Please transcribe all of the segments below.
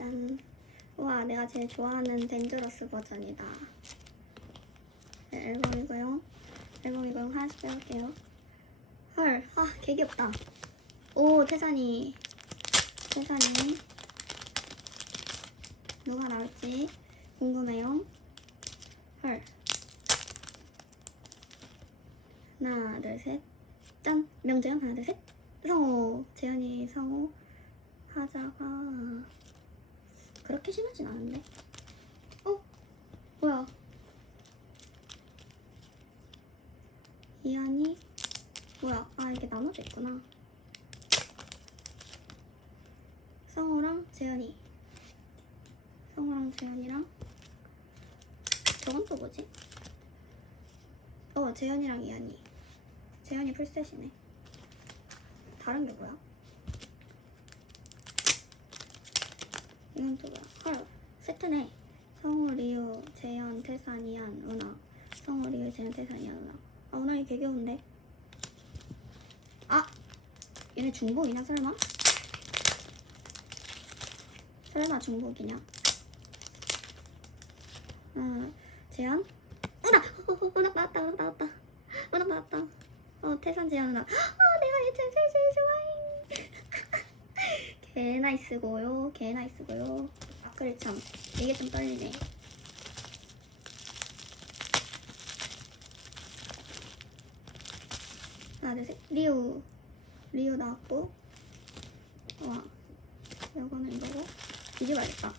짠. 우와, 내가 제일 좋아하는 덴저러스 버전이다. 네, 앨범이고요. 앨범이고요. 하나씩 빼볼게요. 헐, 아, 개 귀엽다. 오, 태산이. 태산이. 누가 나올지 궁금해요. 헐. 하나, 둘, 셋. 짠! 명재현 하나, 둘, 셋. 성호. 재현이 성호. 하자가 그렇게 심하진 않은데. 어? 뭐야? 이한이 뭐야? 아 이게 나눠져 있구나. 성우랑 재현이. 성우랑 재현이랑 저건 또 뭐지? 어 재현이랑 이한이. 재현이 풀셋이네. 다른 게 뭐야? 뭐야? 헐 세트네. 성우, 리우, 재현, 태산, 이한, 은하. 성우, 리우, 재현, 태산, 이한, 은하. 아 은하이 개 귀여운데. 아 얘네 중복이냐 설마? 설마 중복이냐? 어, 재현? 은하! 어, 어, 은하 나왔다, 은하 나왔다. 은하 나왔다. 어, 태산, 재현, 은하. 아, 내가 얘 제일 제일 좋아해. 개 나이스고요. 개 나이스고요. 아 그래 참 이게 좀 떨리네. 하나 둘 셋. 리우 리우 나왔고 와 이거는 이거고 뒤집어야겠다.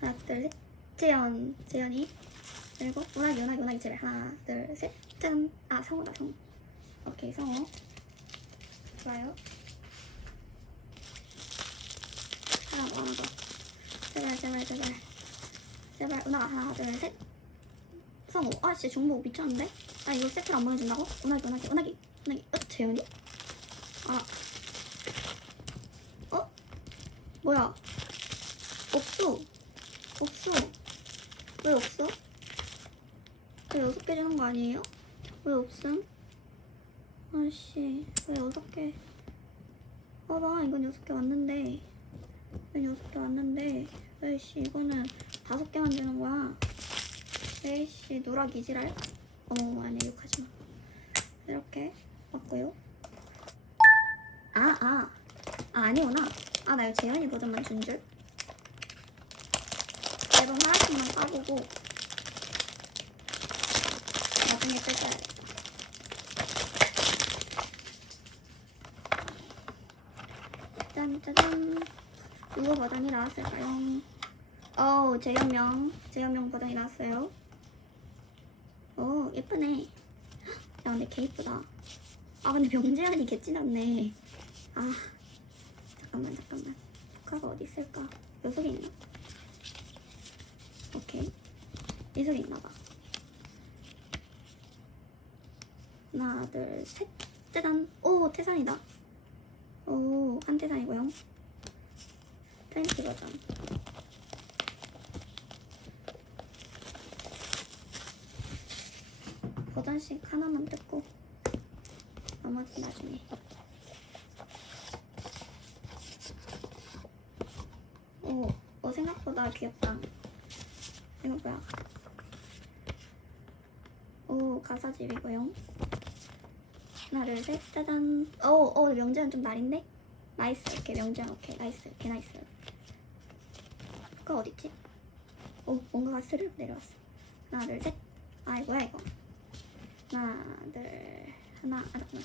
하나 둘 셋. 재현 재현이 그리고 원하기 원하기 원하기 제발 하나 둘 셋. 짠. 아 성우다 성우. 오케이 성우. 좋아요. 더, 하나 더. 제발, 제발, 제발. 제발, 은하가 하나, 둘, 셋. 성우. 아, 진짜 중복 미쳤는데? 아, 이거 세트를 안 보내준다고? 은하기, 은하기, 은하기, 은하기. 어, 재현이? 아. 어? 뭐야? 없어. 없어. 왜 없어? 왜 여섯 개 주는 거 아니에요? 왜 없음? 아씨, 왜 여섯 개? 봐봐, 이건 여섯 개 왔는데. 개 왔는데. 에이씨, 이거는 다섯 개만 주는 거야. 에이씨, 누락 이지랄? 어머, 아니, 욕하지 마. 이렇게 왔고요. 아, 아. 아, 아니구나. 아, 나 이거 재현이 버전만 준 줄. 앨범 하나씩만 까보고. 나중에 뜯어야겠다. 짠짜잔 누구 버전이 나왔을까요? 어우 재현명. 재현명 버전이 나왔어요. 오 예쁘네. 야 근데 개 예쁘다. 아 근데 명재현이 개 찐났네. 아 잠깐만 잠깐만. 조카가 어디 있을까? 요 속에 있나? 오케이. 이 속에 있나봐. 하나 둘셋. 짜잔 오 태산이다. 오, 한 태산이고요. 프렌치 버전. 버전씩 하나만 뜯고 나머지 나중에. 오, 어, 생각보다 귀엽다. 뭐야? 오, 가사집이고요. 둘셋 짜잔 어우 어 명재는 좀 날인데 나이스 오케이 명재는 오케이 나이스 개 나이스 그거 어딨지 오 뭔가가 스르륵 내려왔어 하나 둘 셋 아이 뭐야 이거 하나 둘 하나 아 잠깐만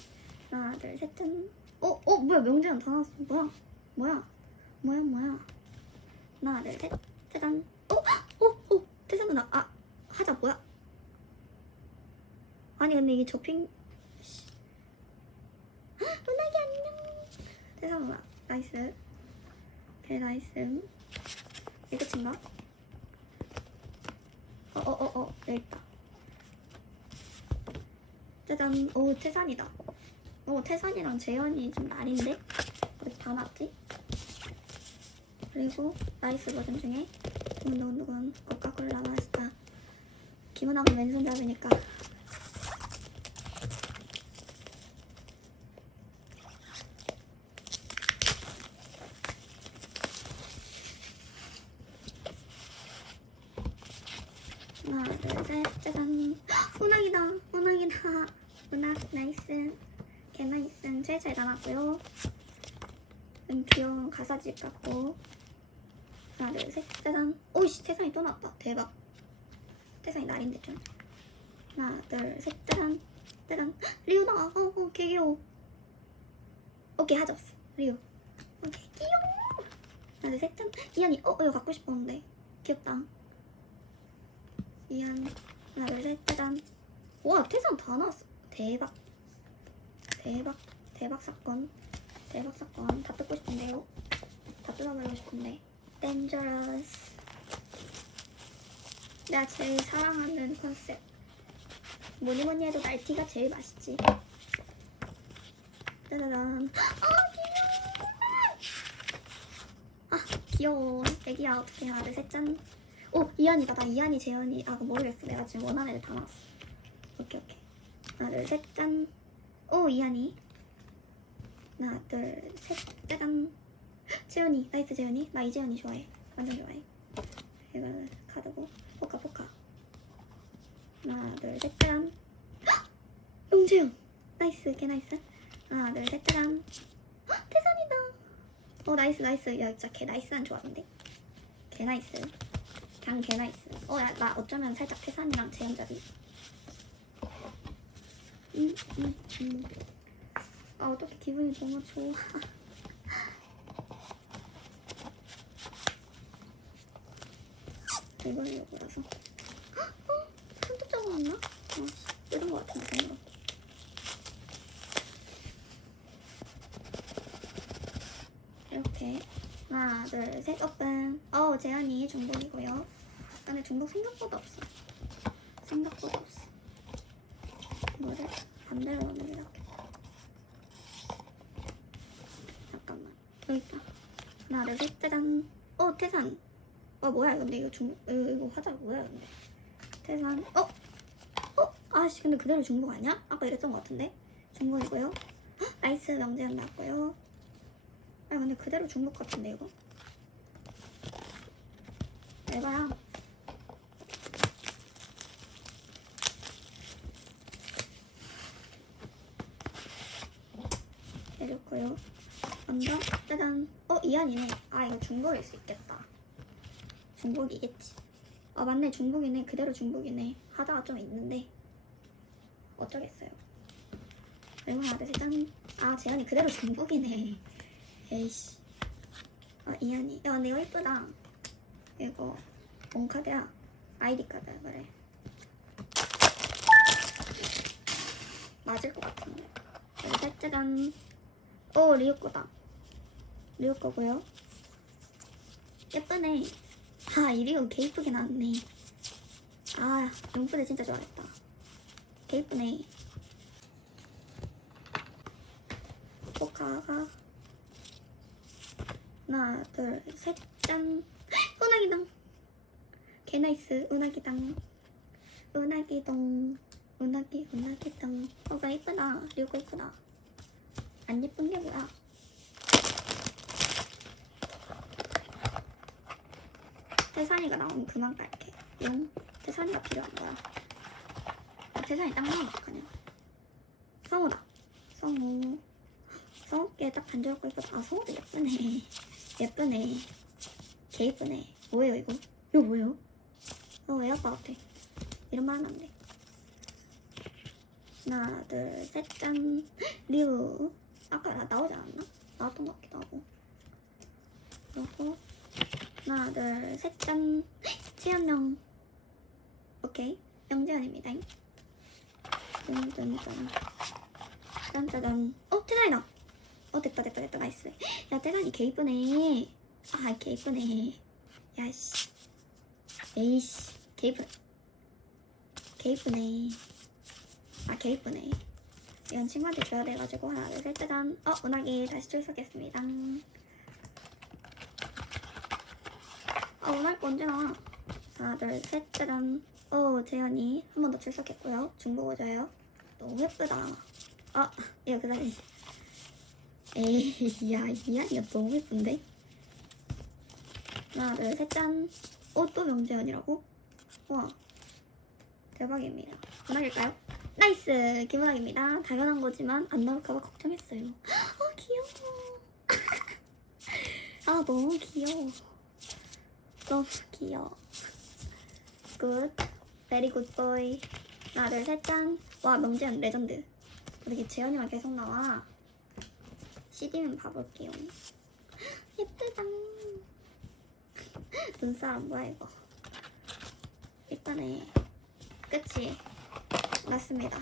하나 둘 셋 짠 어? 어 뭐야 명재는 다 나왔어 뭐야 뭐야 뭐야 뭐야 하나 둘 셋 짜잔 어? 어? 어? 태산 누나 아 하자 뭐야 아니 근데 이게 접힌 은하기 안녕. 세상아 나이스. 개 나이스. 이거 친가? 어어어 어, 어, 여기 있다. 짜잔. 오 태산이다. 오 태산이랑 재현이 좀 날인데 어디 다 났지? 그리고 나이스 버전 중에 두근두근두근 코카콜라 마스타 김은하가 왼손잡이니까 하나, 둘, 셋, 짜잔. 운항이다, 운항이다. 운항, 나이스. 개 나이스. 제일 잘 나왔고요. 음, 귀여운 가사집 같고. 하나, 둘, 셋, 짜잔. 오이씨, 태산이 또 나왔다. 대박. 태산이 날인데 좀. 하나, 둘, 셋, 짜잔. 짜잔. 리우다. 어, 어, 개 귀여워. 오케이, 하졌어. 리우. 오케이, 귀여워. 하나, 둘, 셋, 짠. 이한이, 어, 이거 갖고 싶었는데. 귀엽다. 이한. 하나, 둘, 셋, 짜잔. 와, 태산 다 나왔어. 대박. 대박. 대박 사건. 대박 사건. 다 뜯고 싶은데요. 다 뜯어버리고 싶은데. Dangerous. 내가 제일 사랑하는 컨셉. 뭐니 뭐니 해도 날티가 제일 맛있지. 짜자잔. 아 귀여워. 아 귀여워. 애기야 어떻게 하나 둘 셋 짠. 오 이한이다. 나 이한이 재현이. 아 모르겠어. 내가 지금 원하는 애들 다 나왔어. 오케이 오케이. 하나 둘셋 짠. 오 이한이. 하나 둘셋 짜잔. 재현이 나이스 재현이. 나 이재현이 좋아해. 완전 좋아해. 이거는 카드고 포카 포카. 하나 둘셋 짠. 헉! 용재현 나이스 개 나이스. 하나 둘셋 짠. 헉, 태산이다. 어 나이스 나이스. 야 진짜 개 나이스한 조합인데. 개 나이스. 그냥 개 나이스. 어나 나 어쩌면 살짝 태산이랑 재현자리. 음, 음, 음. 아 어떻게 기분이 너무 좋아. 이걸려고라서. 어? 손톱 잡아왔나? 어, 뜯은 것 같은데. 이렇게 하나 둘 셋 오픈. 어 재현이 중복이고요. 안에 중복 생각보다 없어. 생각보다 없어. 이거를 반대로 오면 이렇게. 잠깐만 여기 있다. 하나 둘셋 짜잔. 어 태산. 어 뭐야 근데 이거 중 이거, 이거 화자 뭐야 근데 태산 어? 어? 아씨 근데 그대로 중복 아니야? 아까 이랬던 것 같은데 중복이고요 헉, 나이스 명재현 나왔고요 아 근데 그대로 중복 같은데 이거 에바야 해줬고요 먼저 짜잔 어 이한이네 아 이거 중복일 수 있겠다 중복이겠지. 아 맞네 중복이네 그대로 중복이네 하다가 좀 있는데 어쩌겠어요. 하나 둘셋 짠. 아 재현이 그대로 중복이네. 에이씨. 아 이한이. 야 근데 이거 이쁘다. 이거 뭔 카드야? 아이디 카드야 그래. 맞을 것 같은데. 둘셋 짜잔. 오 리오 거다. 리오 거고요. 예쁘네. 아 이리고 개 이쁘게 나왔네. 아 용푸대 진짜 좋아했다. 개 이쁘네. 포카가. 하나 둘 셋짠. 은하기당 개 나이스. 은하기당. 은하기동. 은하기 은하기당 어가 이쁘다. 리오가 이쁘다 안 예쁜 게 뭐야 태산이가 나오면 그만 갈게. 용. 태산이가 필요한 거야. 아, 태산이 딱 나오면 어떡하냐. 성우다. 성우. 성우께 딱 반지를 거니까 아 성우도 예쁘네. 예쁘네. 개 예쁘네. 뭐예요 이거? 이거 뭐예요? 어 애아빠 같아. 이런 말 하면 안 돼. 하나 둘 셋 짠. 리우. 아까 나 나오지 않았나? 나왔던 것 같기도 하고. 그리고 하나, 둘, 셋, 짠. 채연명. 오케이. 영재현입니다. 짠짠짠. 짠짜잔. 어, 태산이다. 어, 됐다, 됐다, 됐다. 나이스. 야, 태산이 개 이쁘네. 아, 개 이쁘네. 야씨. 에이씨. 개 이쁘네. 개 이쁘네. 아, 개 이쁘네. 이건 친구한테 줘야 돼가지고 하나, 둘, 셋, 짜잔. 어, 은하기 다시 출석했습니다. 아, 거 언제 나와? 하나, 둘, 셋, 짜잔. 어, 재현이 한 번 더 출석했고요. 중복 오져요. 너무 예쁘다. 아, 이거 그 사진. 에이, 야, 이한이가 너무 예쁜데? 하나, 둘, 셋, 짠. 어, 또 명재현이라고? 와, 대박입니다. 문학일까요? 나이스! 김문학입니다. 당연한 거지만 안 나올까봐 걱정했어요. 아 귀여워. 아 너무 귀여워. 너무 귀여워. 굿. 베리 굿보이. 하나 둘셋 짠. 와 명재현 레전드. 어떻게 재현이만 계속 나와. CD는 봐볼게요. 예쁘다. 눈사람 뭐야 이거. 일단은 끝이 났습니다.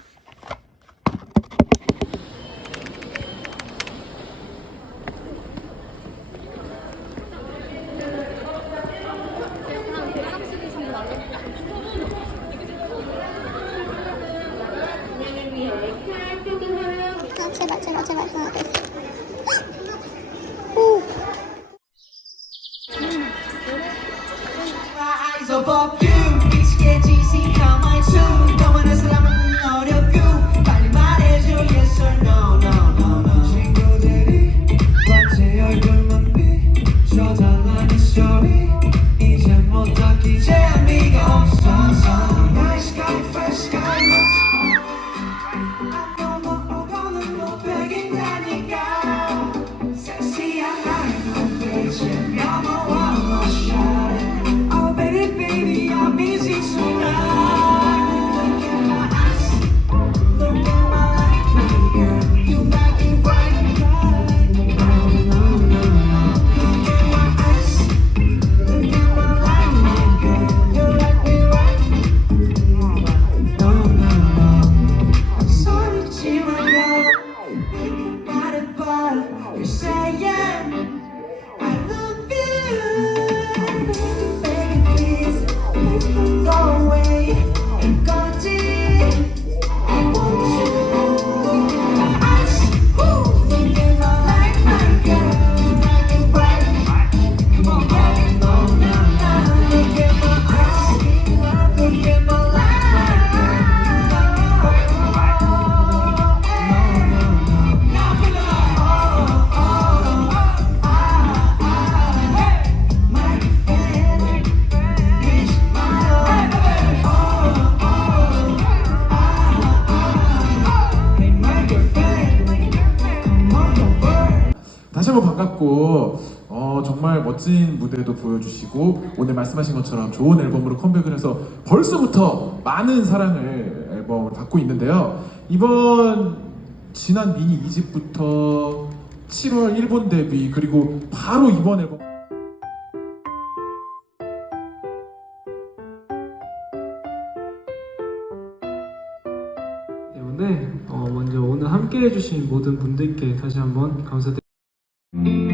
어, 정말 멋진 무대도 보여주시고 오늘 말씀하신 것처럼 좋은 앨범으로 컴백을 해서 벌써부터 많은 사랑을 앨범을 받고 있는데요. 이번 지난 미니 2집부터 7월 일본 데뷔 그리고 바로 이번 앨범 때문에 어, 먼저 오늘 함께 해주신 모든 분들께 다시 한번 감사드립니다.